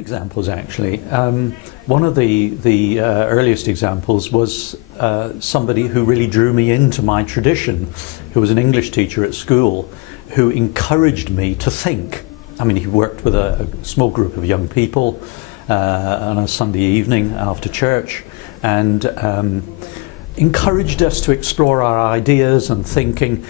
examples actually. One of the earliest examples was somebody who really drew me into my tradition, who was an English teacher at school, who encouraged me to think. I mean, he worked with a small group of young people on a Sunday evening after church, and encouraged us to explore our ideas and thinking.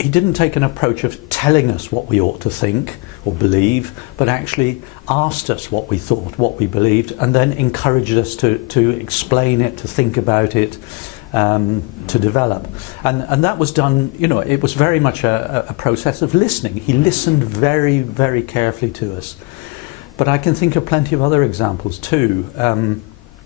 He didn't take an approach of telling us what we ought to think or believe, but actually asked us what we thought, what we believed, and then encouraged us to explain it, to think about it, to develop. And that was done, you know, it was very much a process of listening. He listened very, very carefully to us. But I can think of plenty of other examples too.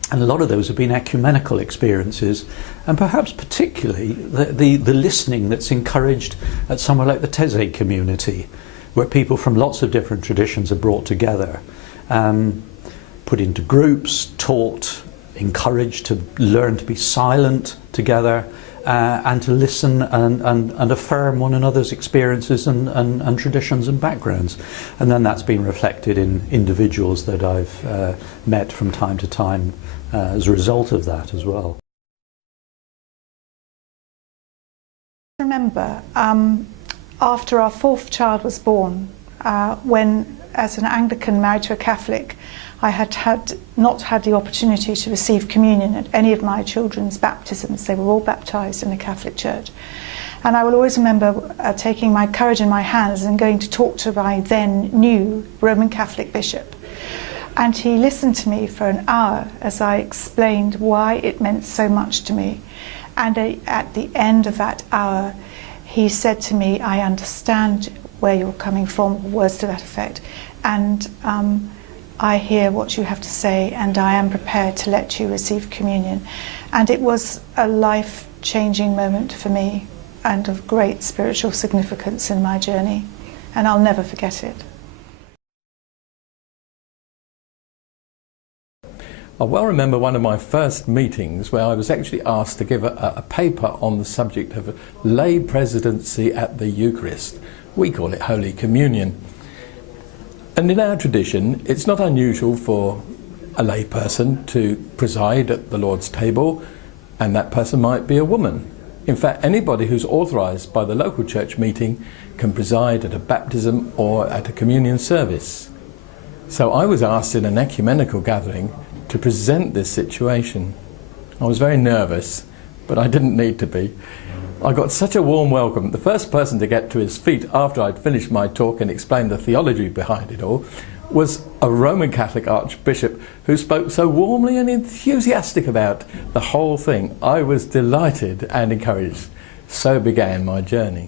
And a lot of those have been ecumenical experiences, and perhaps particularly the listening that's encouraged at somewhere like the Taizé community, where people from lots of different traditions are brought together, put into groups, taught, encouraged to learn to be silent together, and to listen and affirm one another's experiences and traditions and backgrounds. And then that's been reflected in individuals that I've met from time to time as a result of that as well. I remember after our fourth child was born, when as an Anglican married to a Catholic, I had not had the opportunity to receive communion at any of my children's baptisms. They were all baptised in the Catholic Church. And I will always remember taking my courage in my hands and going to talk to my then new Roman Catholic bishop. And he listened to me for an hour as I explained why it meant so much to me. And at the end of that hour, he said to me, "I understand where you're coming from," words to that effect, and I hear what you have to say, and I am prepared to let you receive communion. And it was a life-changing moment for me and of great spiritual significance in my journey, and I'll never forget it. I well remember one of my first meetings where I was actually asked to give a paper on the subject of lay presidency at the Eucharist. We call it Holy Communion. And in our tradition, it's not unusual for a lay person to preside at the Lord's table, and that person might be a woman. In fact, anybody who's authorised by the local church meeting can preside at a baptism or at a communion service. So I was asked in an ecumenical gathering to present this situation. I was very nervous, but I didn't need to be. I got such a warm welcome. The first person to get to his feet after I'd finished my talk and explained the theology behind it all was a Roman Catholic Archbishop who spoke so warmly and enthusiastic about the whole thing. I was delighted and encouraged. So began my journey.